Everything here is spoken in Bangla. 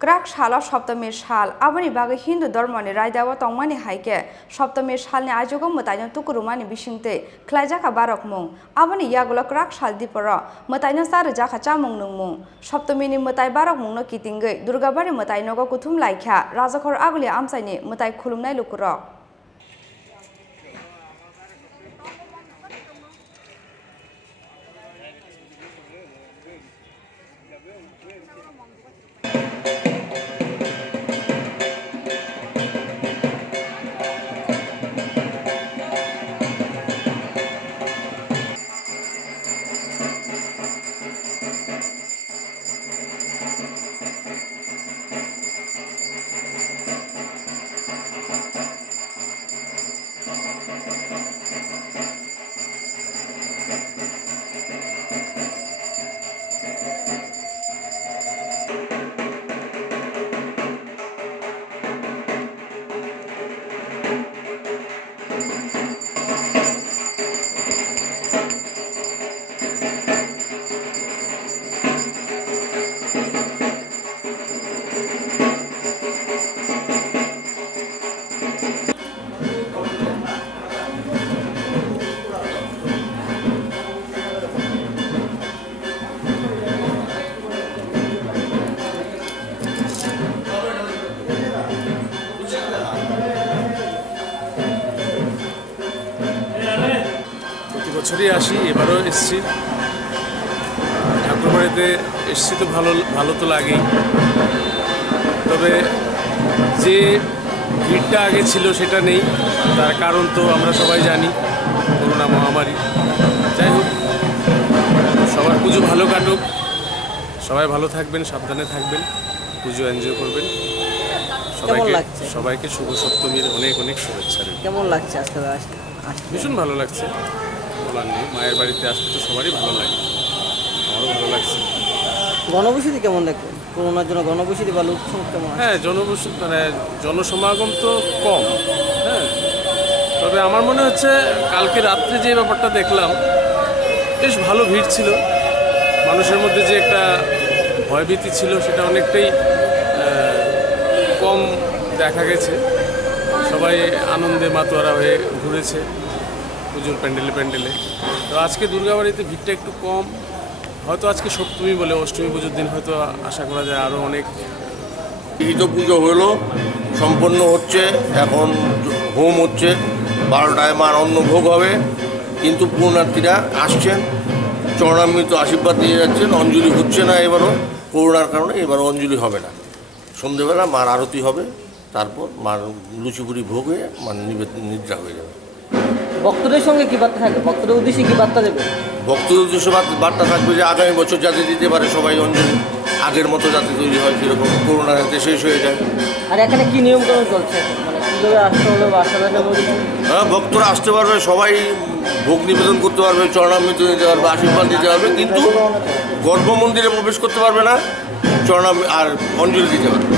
क्राक साल सप्तमी साल आबनि बागै हिंदू धर्मनि रायदावा तंगमानि हाइके सप्तमी सालनि आयोगो मोताइनो तुकुरुमानि बिसिंते खलाइजाखा बारक मुं आबनि यागुला क्राक साल दिपर मोताइनो सारो जाखा चामुं नंमुं सप्तमीनि मोताइ बारक मुंनो कितिंगै दुर्गाबारि मोताइनोगो कुथुम लाइखा राजाखर आगुलि आमसाइनि मोताइ खुलुमनाय लुकुरक বছরই আসি এবারও এসেছি ঠাকুরবাড়িতে এসেছি তো ভালো তো লাগেই তবে যে ভিড়টা আগে ছিল সেটা নেই তার কারণ তো আমরা সবাই জানি করোনা মহামারী যাই হোক সবার পুজো ভালো কাটুক সবাই ভালো থাকবেন সাবধানে থাকবেন পুজো এনজয় করবেন সবাইকে শুভ সপ্তমীর অনেক অনেক শুভেচ্ছা কেমন লাগছে আজকে ভীষণ ভালো লাগছে বলার নেই মায়ের বাড়িতে আসতে তো সবারই ভালো লাগে আমারও ভালো লাগছে গণবসতি কেমন দেখবেন করোনার জন্য গণবসতি বা লোকসংখ্যা কেমন হ্যাঁ জনসমাগম তো কম হ্যাঁ তবে আমার মনে হচ্ছে কালকে রাত্রে যে ব্যাপারটা দেখলাম বেশ ভালো ভিড় ছিল মানুষের মধ্যে যে একটা ভয়ভীতি ছিল সেটা অনেকটাই কম দেখা গেছে সবাই আনন্দে মাতোয়ারা হয়ে ঘুরেছে পুজোর প্যান্ডেলে তো আজকে দুর্গাবাড়িতে ভিড়টা একটু কম হয়তো আজকে সপ্তমী বলে অষ্টমী পুজোর দিন হয়তো আশা করা যায় আরও অনেক ঈদ পুজো হলো সম্পন্ন হচ্ছে এখন হোম হচ্ছে 12টায় মার অন্নভোগ হবে কিন্তু পুণ্যার্থীরা আসছেন চরণামৃত আশীর্বাদ দিয়ে যাচ্ছেন অঞ্জলি হচ্ছে না এবারও করোনার কারণে এবারও অঞ্জলি হবে না সন্ধেবেলা মার আরতি হবে তারপর মার লুচিপুরি ভোগ হয়ে মার নিদ্রা হয়ে যাবে ভক্তদের সঙ্গে কি বার্তা থাকবে ভক্তদের উদ্দেশ্যে কি বার্তা দেবে ভক্তদের উদ্দেশ্যে বার্তা থাকবে যে আগামী বছর যাতে দিতে পারে সবাই অঞ্জলি আগের মতো যাতে তৈরি হয় সেরকম করোনা যাতে শেষ হয়ে যায় আর এখানে কি নিয়মকানুন চলছে মানে কীভাবে আসতে হবে বা হ্যাঁ ভক্তরা আসতে পারবে সবাই ভোগ নিবেদন করতে পারবে চরণামৃত দিতে পারবে আশীর্বাদ দিতে পারবে কিন্তু গর্ভমন্দিরে প্রবেশ করতে পারবে না আর অঞ্জলি দিতে পারবে